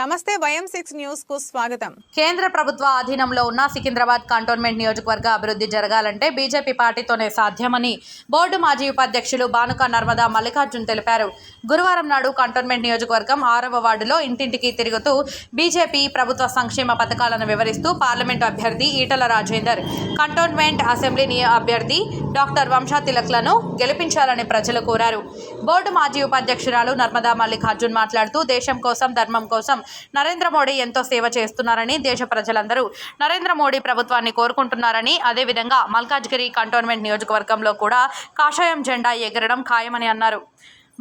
నమస్తే వయం సిక్స్ న్యూస్కు స్వాగతం. కేంద్ర ప్రభుత్వ ఆధీనంలో ఉన్న సికింద్రాబాద్ కంటోన్మెంట్ నియోజకవర్గ అభివృద్ధి జరగాలంటే బీజేపీ పార్టీతోనే సాధ్యమని బోర్డు మాజీ ఉపాధ్యక్షులు బానుక నర్మదా మల్లికార్జున్ తెలిపారు. గురువారం నాడు కంటోన్మెంట్ నియోజకవర్గం ఆరవ వార్డులో ఇంటింటికి తిరుగుతూ బీజేపీ ప్రభుత్వ సంక్షేమ పథకాలను వివరిస్తూ పార్లమెంటు అభ్యర్థి ఈటల రాజేందర్ కంటోన్మెంట్ అసెంబ్లీ అభ్యర్థి డాక్టర్ వంశా తిలక్లను గెలిపించాలని ప్రజలు కోరారు. బోర్డు మాజీ ఉపాధ్యక్షురాలు నర్మదా మల్లికార్జున్ మాట్లాడుతూ దేశం కోసం ధర్మం కోసం నరేంద్ర మోడీ ఎంతో సేవ చేస్తున్నారని దేశ ప్రజలందరూ నరేంద్ర మోడీ ప్రభుత్వాన్ని కోరుకుంటున్నారని అదేవిధంగా మల్కాజ్గిరి కంటోన్మెంట్ నియోజకవర్గంలో కూడా కాషాయం జెండా ఎగరడం ఖాయమని అన్నారు.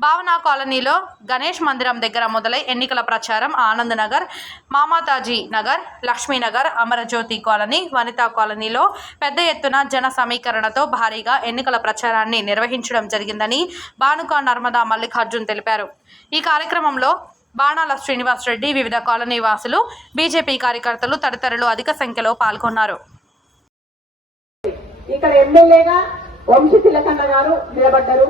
భావన కాలనీలో గణేష్ మందిరం దగ్గర మొదలై ఎన్నికల ప్రచారం ఆనంద్ నగర్ మామాతాజీ నగర్ లక్ష్మీనగర్ అమరజ్యోతి కాలనీ వనితా కాలనీలో పెద్ద ఎత్తున జన సమీకరణతో భారీగా ఎన్నికల ప్రచారాన్ని నిర్వహించడం జరిగిందని భానుక నర్మదా మల్లికార్జున్ తెలిపారు. ఈ కార్యక్రమంలో బాణాల శ్రీనివాస్ రెడ్డి వివిధ కాలనీ వాసులు బీజేపీ కార్యకర్తలు తదితరులు అధిక సంఖ్యలో పాల్గొన్నారు. ఇక్కడ ఎమ్మెల్యేగా వంశీ తిలకన్న గారు నిలబడ్డారు.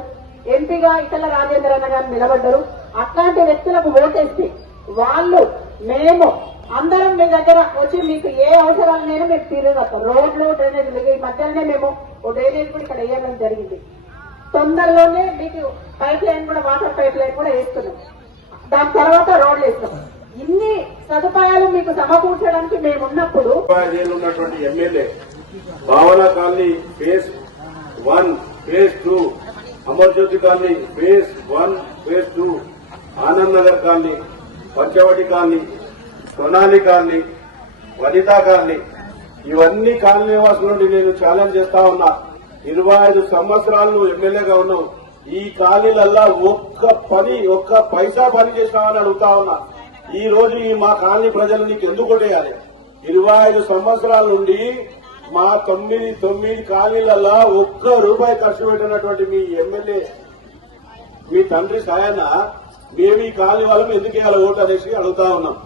ఎంపీగా ఇతల రాజేంద్ర అన్న గారు నిలబడ్డారు. అట్లాంటి వ్యక్తులకు ఓటేస్తే వాళ్ళు మేము అందరం మీ దగ్గర వచ్చి మీకు ఏ అవసరాలనైనా మీకు తీరగలుగుతాం రోడ్లు డ్రైనేజ్ ఈ మధ్యలోనే మేము ఓ డ్రైనేజ్ కూడా ఇక్కడ వేయడం జరిగింది. తొందరలోనే మీకు పైప్ లైన్ కూడా వాటర్ పైప్ లైన్ కూడా వేస్తున్నాం. దాని తర్వాత రోడ్లు వేస్తాం ఇన్ని సదుపాయాలు మీకు సమకూర్చడానికి మేము ఉన్నప్పుడు ఉన్నటువంటి MLA Bhavana colony phase one phase two Amarjyothi colony phase one phase two Anand Nagar colony Panchavati colony Sonali colony Vanitha colony ఇవన్నీ కాలనీ నివాసుల నుండి నేను ఛాలెంజ్ చేస్తా ఉన్నా. ఇరవై ఐదు సంవత్సరాలు ఎమ్మెల్యేగా ఉన్నావు ఈ కాలనీలల్లా ఒక్క పని ఒక్క పైసా పని చేసినామని అడుగుతా ఉన్నా. ఈ రోజు ఈ మా కాలనీ ప్రజలు నీకు ఎందుకు కొట్టేయాలి? ఇరవై ఐదు సంవత్సరాల నుండి మా తొమ్మిది తొమ్మిది కాలనీలలో ఒక్క రూపాయి ఖర్చు పెట్టినటువంటి మీ ఎమ్మెల్యే మీ తండ్రి సాయన మేము ఈ కాలనీ వాళ్ళం ఎందుకు వేయాలి ఓటు అనేసి అడుగుతా ఉన్నాం.